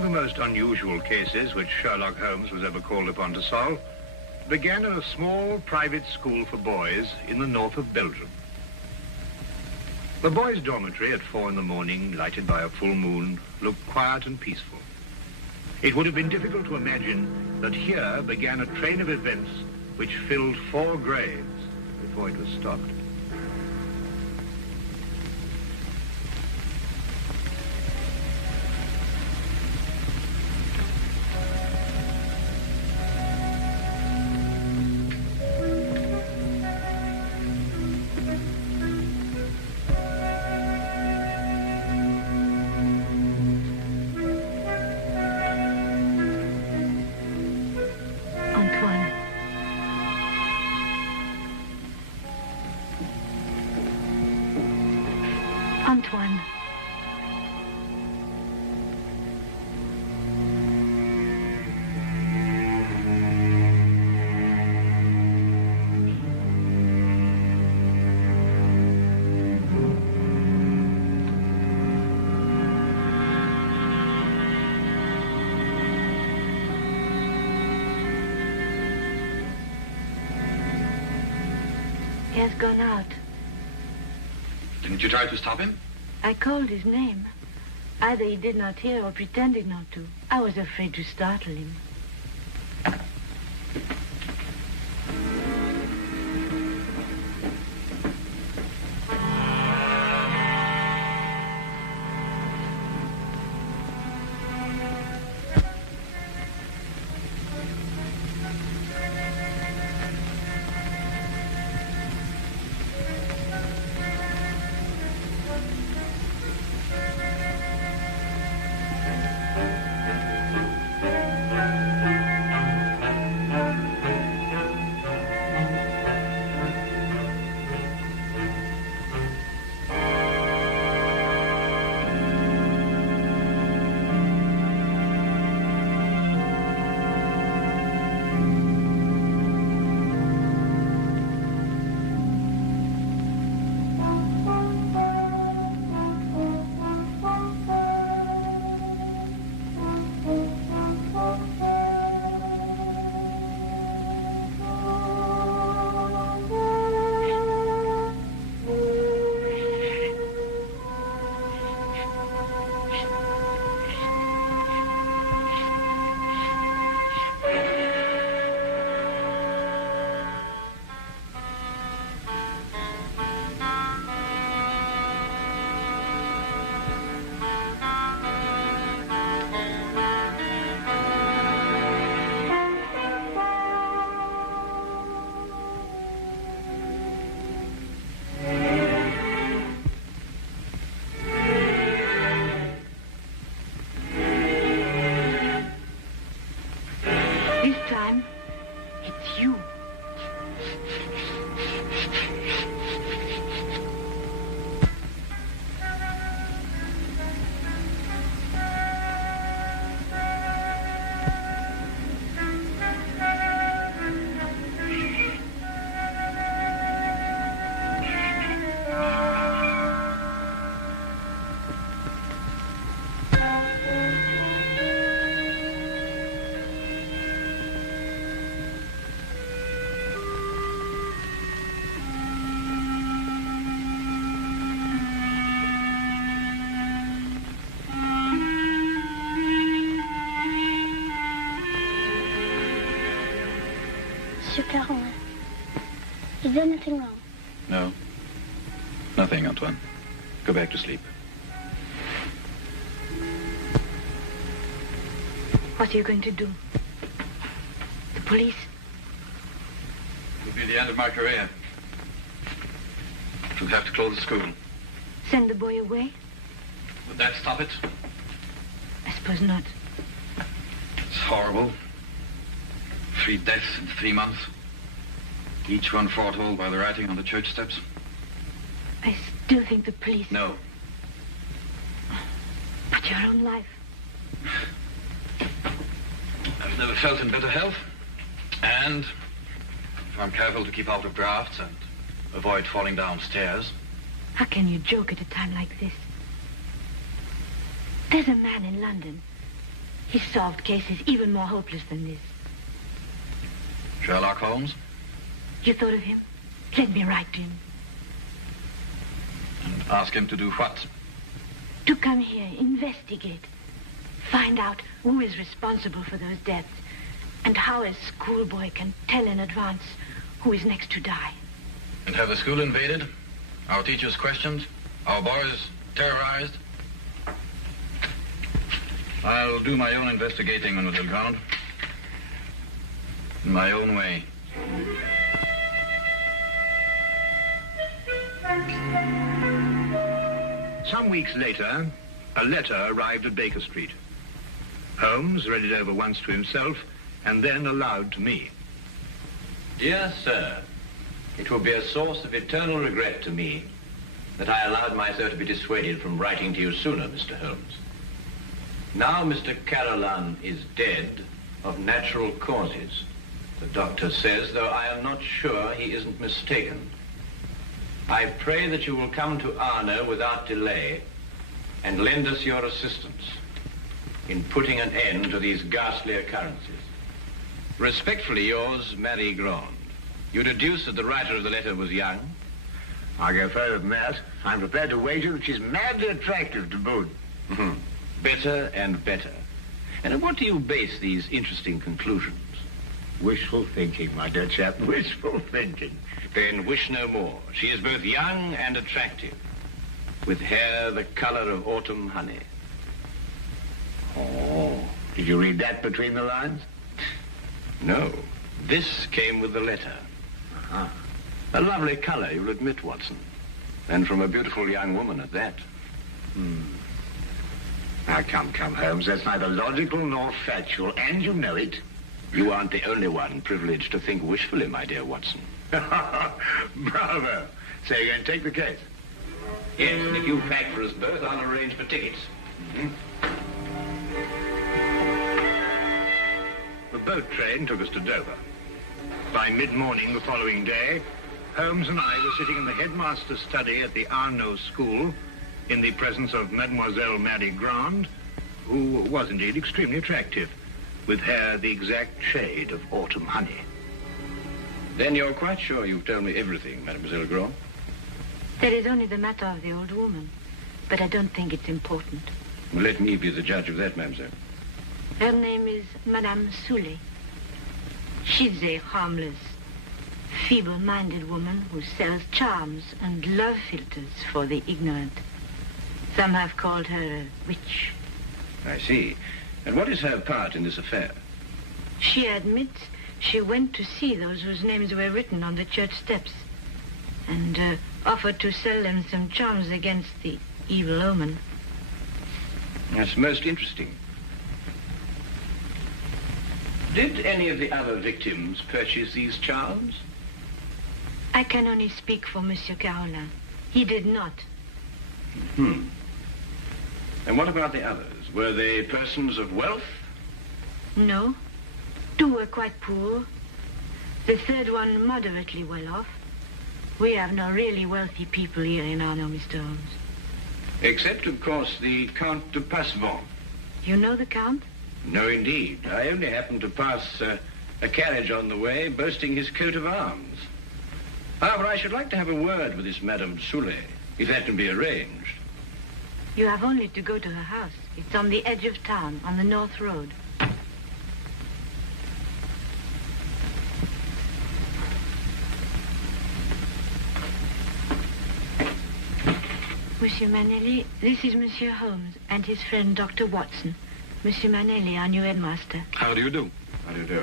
of the most unusual cases which Sherlock Holmes was ever called upon to solve began in a small private school for boys in the north of Belgium. The boys' dormitory at 4 in the morning, lighted by a full moon, looked quiet and peaceful. It would have been difficult to imagine that here began a train of events which filled 4 graves before it was stopped. Antoine. He has gone out. Didn't you try to stop him? I called his name. Either he did not hear or pretended not to. I was afraid to startle him. It's you. Monsieur Caron, is there nothing wrong? No. Nothing, Antoine. Go back to sleep. What are you going to do? The police? It will be the end of my career. We'll have to close the school. Send the boy away? Would that stop it? I suppose not. It's horrible. 3 deaths in 3 months. Each one foretold by the writing on the church steps. I still think the police... No. But your own life. I've never felt in better health. And if I'm careful to keep out of drafts and avoid falling downstairs. How can you joke at a time like this? There's a man in London. He's solved cases even more hopeless than this. Sherlock Holmes? You thought of him? Let me write to him. And ask him to do what? To come here, investigate. Find out who is responsible for those deaths and how a schoolboy can tell in advance who is next to die. And have the school invaded? Our teachers questioned? Our boys terrorized? I'll do my own investigating, Mademoiselle Grande. In my own way. Some weeks later, a letter arrived at Baker Street. Holmes read it over once to himself and then aloud to me. Dear sir, it will be a source of eternal regret to me that I allowed myself to be dissuaded from writing to you sooner, Mr. Holmes. Now Mr. Carolan is dead of natural causes. The doctor says, though I am not sure he isn't mistaken. I pray that you will come to Arno without delay and lend us your assistance in putting an end to these ghastly occurrences. Respectfully yours, Marie Grande. You deduce that the writer of the letter was young? I'll go further than that. I'm prepared to wager that she's madly attractive to boot. Mm-hmm. Better and better. And on what do you base these interesting conclusions? Wishful thinking, my dear chap. Wishful thinking. Then wish no more. She is both young and attractive, with hair the color of autumn honey. Oh, did you read that between the lines? No. This came with the letter. Uh-huh. A lovely color, you'll admit, Watson. And from a beautiful young woman at that. Now, come, Holmes. That's neither logical nor factual, and you know it. You aren't the only one privileged to think wishfully, my dear Watson. Bravo. So you're going to take the case? Yes, and if you pack for us both, I'll arrange for tickets. Mm-hmm. The boat train took us to Dover. By mid-morning the following day, Holmes and I were sitting in the headmaster's study at the Arno School in the presence of Mademoiselle Marie Grande, who was indeed extremely attractive, with hair the exact shade of autumn honey. Then you're quite sure you've told me everything, Mademoiselle Grande? There is only the matter of the old woman, but I don't think it's important. Well, let me be the judge of that, mademoiselle. Her name is Madame Soulet. She's a harmless, feeble-minded woman who sells charms and love philters for the ignorant. Some have called her a witch. I see. And what is her part in this affair? She admits she went to see those whose names were written on the church steps and offered to sell them some charms against the evil omen. That's most interesting. Did any of the other victims purchase these charms? I can only speak for Monsieur Carolan. He did not. And what about the others? Were they persons of wealth? No. Two were quite poor. The third one moderately well off. We have no really wealthy people here in Arno, Mr. Holmes. Except, of course, the Count de Passevant. You know the Count? No, indeed. I only happened to pass a carriage on the way boasting his coat of arms. However, I should like to have a word with this Madame Soulet, if that can be arranged. You have only to go to her house. It's on the edge of town, on the North Road. Monsieur Manelli, this is Monsieur Holmes and his friend Dr. Watson. Monsieur Manelli, our new headmaster. How do you do? How do you do?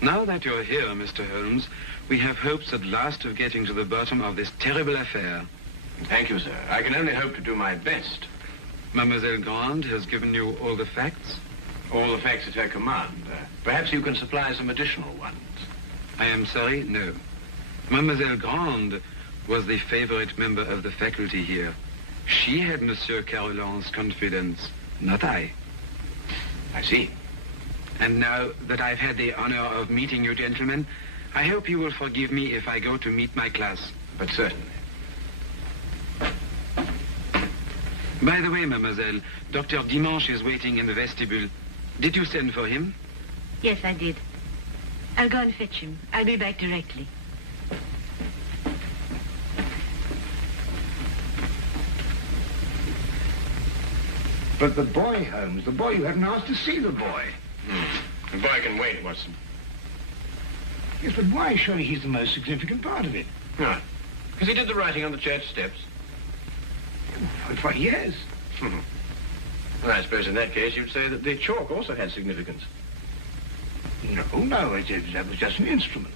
Now that you're here, Mr. Holmes, we have hopes at last of getting to the bottom of this terrible affair. Thank you, sir. I can only hope to do my best. Mademoiselle Grande has given you all the facts? All the facts at her command. Perhaps you can supply some additional ones. I am sorry, no. Mademoiselle Grande was the favorite member of the faculty here. She had Monsieur Carolan's confidence, not I. I see. And now that I've had the honor of meeting you gentlemen, I hope you will forgive me if I go to meet my class. But certainly. By the way, mademoiselle, Dr. Dimanche is waiting in the vestibule. Did you send for him? Yes, I did. I'll go and fetch him. I'll be back directly. But the boy, Holmes, the boy, you haven't asked to see the boy. The boy can wait, Watson. Yes, but why? Surely he's the most significant part of it. No. Because he did the writing on the church steps. Why, yes. Well, I suppose in that case you'd say that the chalk also had significance. No, that was just an instrument.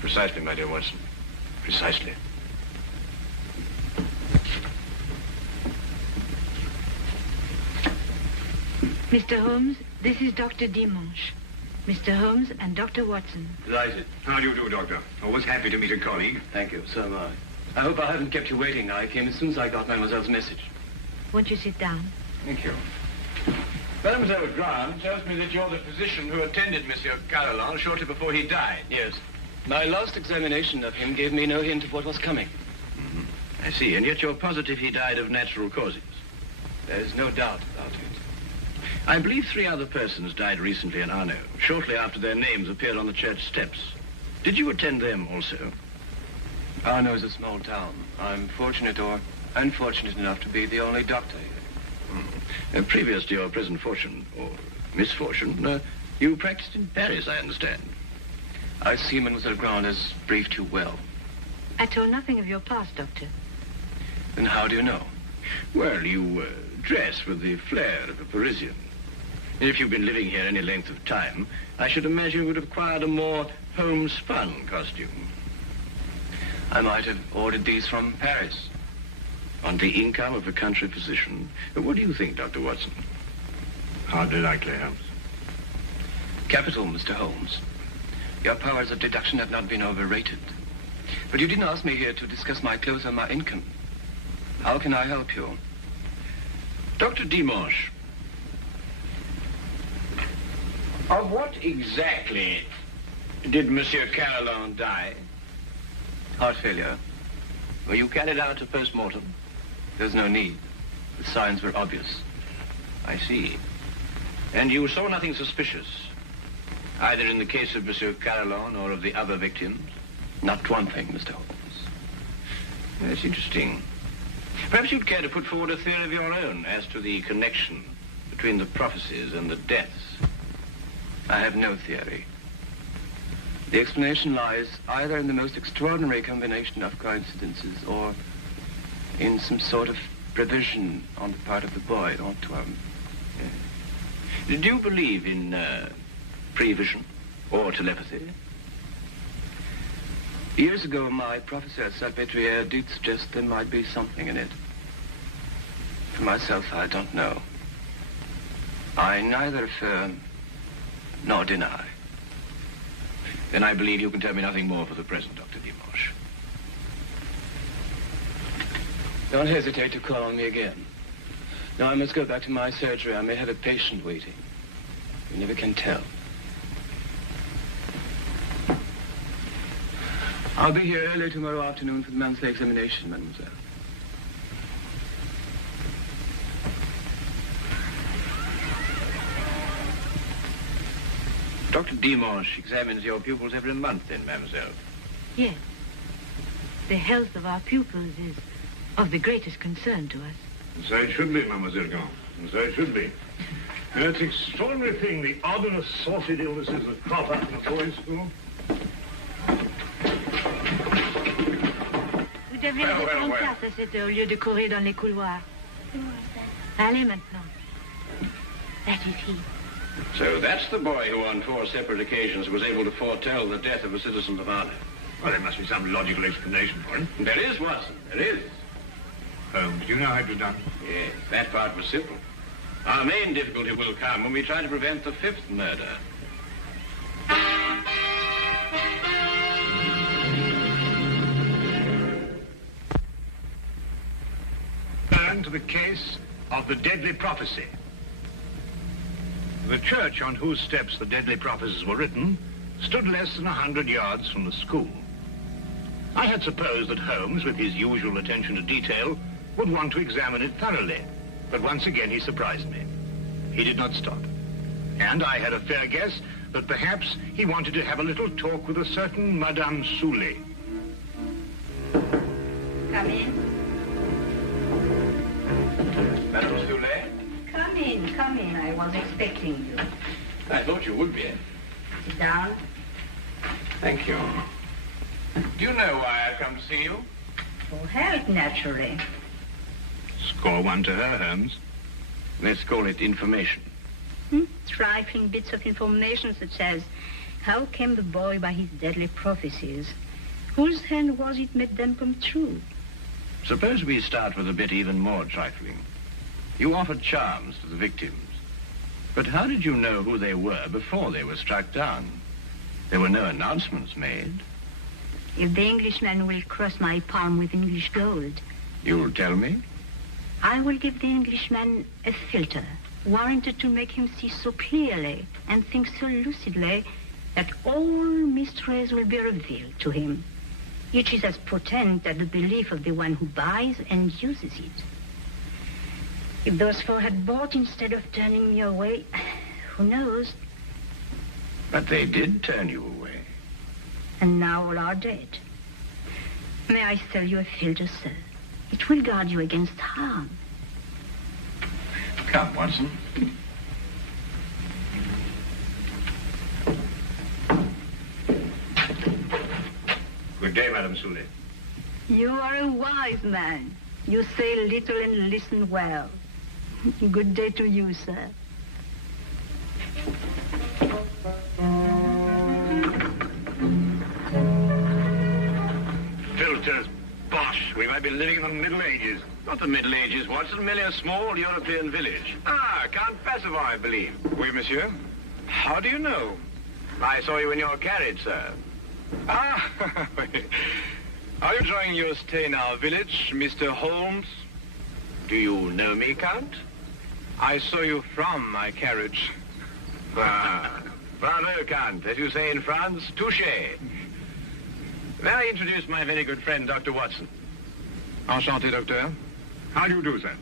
Precisely, my dear Watson. Precisely. Mr. Holmes, this is Dr. Dimanche. Mr. Holmes and Dr. Watson. Delighted. How do you do, Doctor? Always happy to meet a colleague. Thank you, so am I. I hope I haven't kept you waiting. I came as soon as I got Mademoiselle's message. Won't you sit down? Thank you. Mademoiselle Graham tells me that you're the physician who attended Monsieur Carolan shortly before he died. Yes. My last examination of him gave me no hint of what was coming. I see, and yet you're positive he died of natural causes. There's no doubt about it. I believe 3 other persons died recently in Arno, shortly after their names appeared on the church steps. Did you attend them also? Arno is a small town. I'm fortunate or unfortunate enough to be the only doctor here. Previous to your present fortune, or misfortune, you practiced in Paris, I understand. I see Mademoiselle Grand has briefed you well. I told nothing of your past, Doctor. Then how do you know? Well, you dress with the flair of a Parisian. If you've been living here any length of time, I should imagine you would have acquired a more homespun costume. I might have ordered these from Paris. On the income of a country physician? What do you think, Dr. Watson? Hardly likely, Holmes. Capital, Mr. Holmes. Your powers of deduction have not been overrated. But you didn't ask me here to discuss my clothes or my income. How can I help you? Dr. Dimanche, of what exactly did Monsieur Carolan die? Heart failure. Were you carried out a post-mortem? There's no need. The signs were obvious. I see. And you saw nothing suspicious, either in the case of Monsieur Carolan or of the other victims? Not one thing, Mr. Holmes. That's interesting. Perhaps you'd care to put forward a theory of your own as to the connection between the prophecies and the deaths. I have no theory. The explanation lies either in the most extraordinary combination of coincidences or in some sort of prevision on the part of the boy, Antoine. Do you believe in prevision or telepathy? Years ago, my professor at Salpêtrière did suggest there might be something in it. For myself, I don't know. I neither affirm nor deny. Then I believe you can tell me nothing more for the present, Dr. Dimanche. Don't hesitate to call on me again. Now I must go back to my surgery. I may have a patient waiting. You never can tell. I'll be here early tomorrow afternoon for the monthly examination, mademoiselle. Dr. Dimanche examines your pupils every month, then, mademoiselle? Yes. The health of our pupils is of the greatest concern to us. And so it should be, Mademoiselle Gant. And so it should be. It's an extraordinary thing, the odd and assorted illnesses that crop up in a boys' school. Vous devez les prendre place à cette heure au lieu de courir dans les couloirs. Allez maintenant. That is he. So that's the boy who on 4 separate occasions was able to foretell the death of a citizen of Arno. Well, there must be some logical explanation for it. There is, Watson. There is. Holmes, do you know how it was done? Yes, that part was simple. Our main difficulty will come when we try to prevent the 5th murder. Turn to the case of the deadly prophecy. The church on whose steps the deadly prophecies were written stood less than 100 yards from the school. I had supposed that Holmes, with his usual attention to detail, would want to examine it thoroughly, but once again he surprised me. He did not stop. And I had a fair guess that perhaps he wanted to have a little talk with a certain Madame Soulet. Come in. Madame Soulet? Come in. I was expecting you. I thought you would be. Sit down. Thank you. Do you know why I've come to see you? For help, naturally. Score one to her, Holmes. Let's call it information. Trifling bits of information such as how came the boy by his deadly prophecies? Whose hand was it made them come true? Suppose we start with a bit even more trifling. You offered charms to the victims. But how did you know who they were before they were struck down? There were no announcements made. If the Englishman will cross my palm with English gold, You'll tell me? I will give the Englishman a filter, warranted to make him see so clearly and think so lucidly that all mysteries will be revealed to him. Each is as potent as the belief of the one who buys and uses it. If those four had bought instead of turning me away, who knows? But they did turn you away. And now all are dead. May I sell you a filter, sir? It will guard you against harm. Come, Watson. Good day, Madame Soulet. You are a wise man. You say little and listen well. Good day to you, sir. Filters, bosh. We might be living in the Middle Ages. Not the Middle Ages, Watson. Merely a small European village. Ah, Count Basil, I believe. Oui, monsieur. How do you know? I saw you in your carriage, sir. Ah, are you enjoying your stay in our village, Mr. Holmes? Do you know me, Count? I saw you from my carriage. Ah, bravo, Count. As you say in France, touché. May I introduce my very good friend, Dr. Watson? Enchanté, docteur. How do you do, sir?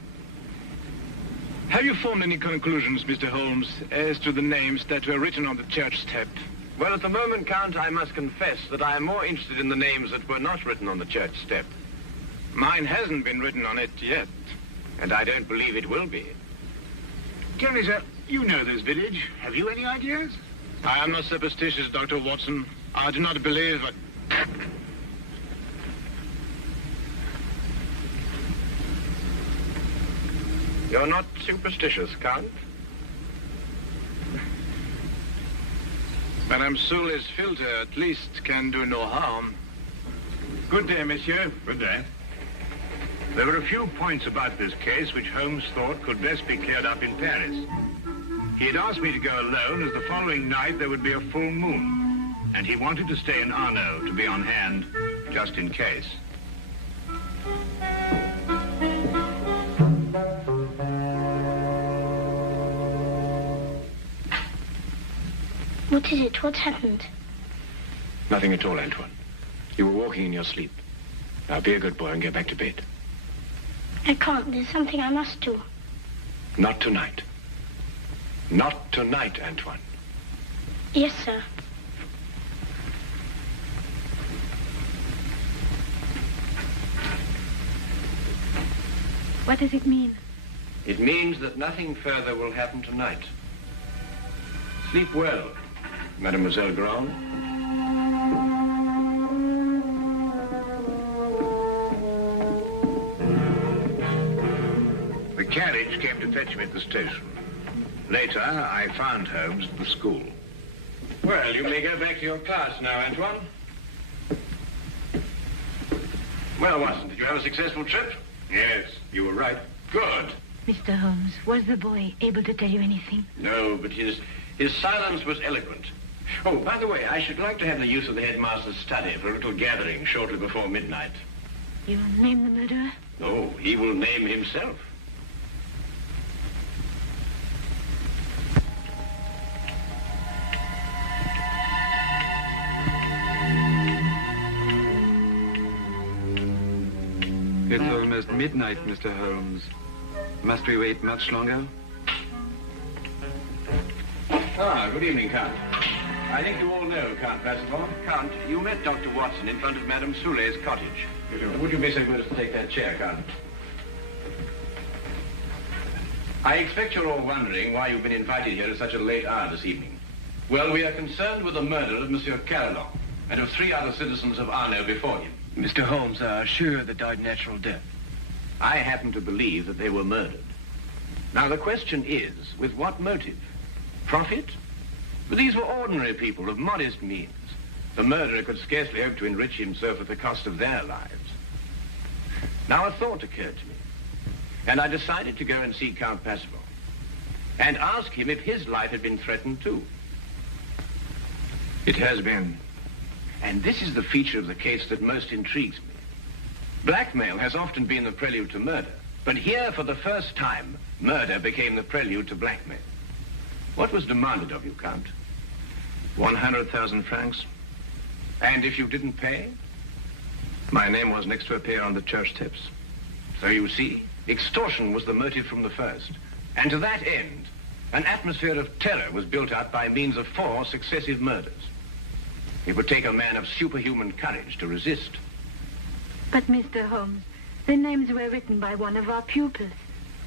Have you formed any conclusions, Mr. Holmes, as to the names that were written on the church step? Well, at the moment, Count, I must confess that I am more interested in the names that were not written on the church step. Mine hasn't been written on it yet. And I don't believe it will be. Tell me, sir, you know this village. Have you any ideas? I am not superstitious, Dr. Watson. I do not believe that... You're not superstitious, Count? Madame Soulet's filter at least can do no harm. Good day, monsieur. Good day. There were a few points about this case which Holmes thought could best be cleared up in Paris. He had asked me to go alone as the following night there would be a full moon, and he wanted to stay in Arno to be on hand just in case. What is it? What's happened? Nothing at all, Antoine. You were walking in your sleep. Now be a good boy and get back to bed. I can't. There's something I must do. Not tonight. Not tonight, Antoine. Yes, sir. What does it mean? It means that nothing further will happen tonight. Sleep well, Mademoiselle Grand. The carriage came to fetch me at the station. Later, I found Holmes at the school. Well, you may go back to your class now, Antoine. Well, Watson, did you have a successful trip? Yes, you were right. Good. Mr. Holmes, was the boy able to tell you anything? No, but his silence was eloquent. Oh, by the way, I should like to have the use of the headmaster's study for a little gathering shortly before midnight. You name the murderer? Oh, he will name himself. It's almost midnight, Mr. Holmes. Must we wait much longer? Ah, good evening, Count. I think you all know Count Basil. Count, you met Dr. Watson in front of Madame Soulet's cottage. Would you be so good as to take that chair, Count? I expect you're all wondering why you've been invited here at such a late hour this evening. Well, we are concerned with the murder of Monsieur Carolan and of 3 other citizens of Arno before him. Mr. Holmes, sure they died natural death. I happen to believe that they were murdered. Now, the question is, with what motive? Profit? But these were ordinary people of modest means. The murderer could scarcely hope to enrich himself at the cost of their lives. Now, a thought occurred to me, and I decided to go and see Count Basil and ask him if his life had been threatened too. It has been. And this is the feature of the case that most intrigues me. Blackmail has often been the prelude to murder, but here, for the first time, murder became the prelude to blackmail. What was demanded of you, Count? 100,000 francs. And if you didn't pay? My name was next to appear on the church steps. So you see, extortion was the motive from the first. And to that end, an atmosphere of terror was built up by means of 4 successive murders. It would take a man of superhuman courage to resist. But, Mr. Holmes, the names were written by one of our pupils.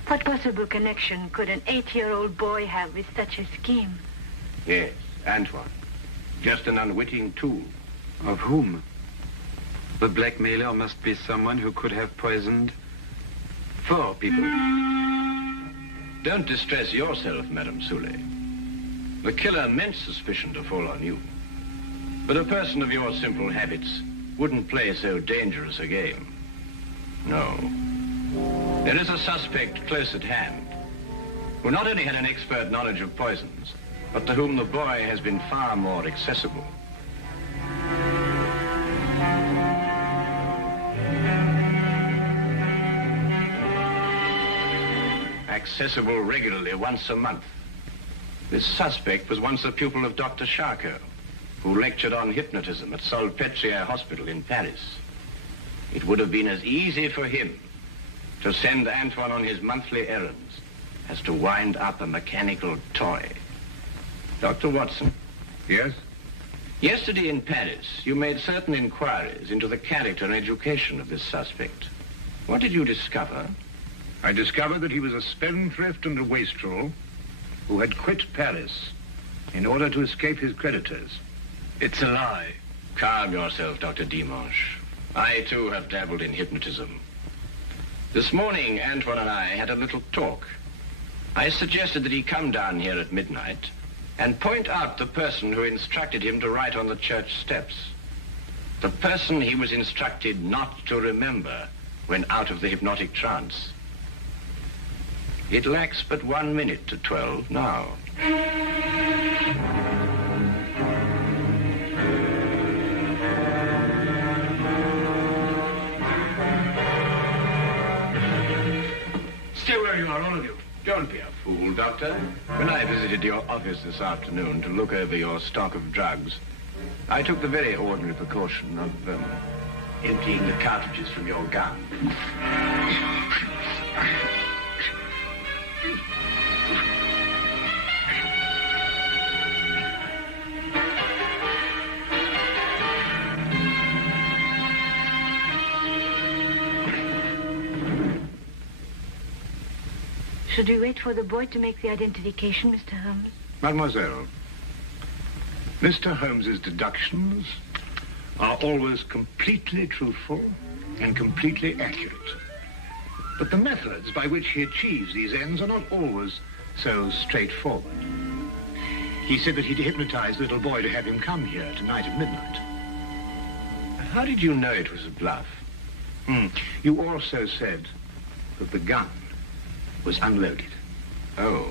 What possible connection could an 8-year-old boy have with such a scheme? Yes, Antoine. Just an unwitting tool. Of whom? The blackmailer must be someone who could have poisoned 4 people. Don't distress yourself, Madame Soulet. The killer meant suspicion to fall on you. But a person of your simple habits wouldn't play so dangerous a game. No. There is a suspect close at hand, who not only had an expert knowledge of poisons, but to whom the boy has been far more accessible. Accessible regularly once a month. This suspect was once a pupil of Dr. Charcot, who lectured on hypnotism at Salpêtrière Hospital in Paris. It would have been as easy for him to send Antoine on his monthly errands as to wind up a mechanical toy. Dr. Watson. Yes? Yesterday in Paris, you made certain inquiries into the character and education of this suspect. What did you discover? I discovered that he was a spendthrift and a wastrel who had quit Paris in order to escape his creditors. It's a lie. Calm yourself, Dr. Dimanche. I, too, have dabbled in hypnotism. This morning, Antoine and I had a little talk. I suggested that he come down here at midnight and point out the person who instructed him to write on the church steps. The person he was instructed not to remember when out of the hypnotic trance. It lacks but 1 minute to 12 now. Stay where you are, all of you. Don't be a fool, Doctor. When I visited your office this afternoon to look over your stock of drugs, I took the very ordinary precaution of emptying the cartridges from your gun. Should we wait for the boy to make the identification, Mr. Holmes? Mademoiselle, Mr. Holmes's deductions are always completely truthful and completely accurate. But the methods by which he achieves these ends are not always so straightforward. He said that he'd hypnotized the little boy to have him come here tonight at midnight. How did you know it was a bluff? You also said that the gun was unloaded. Oh,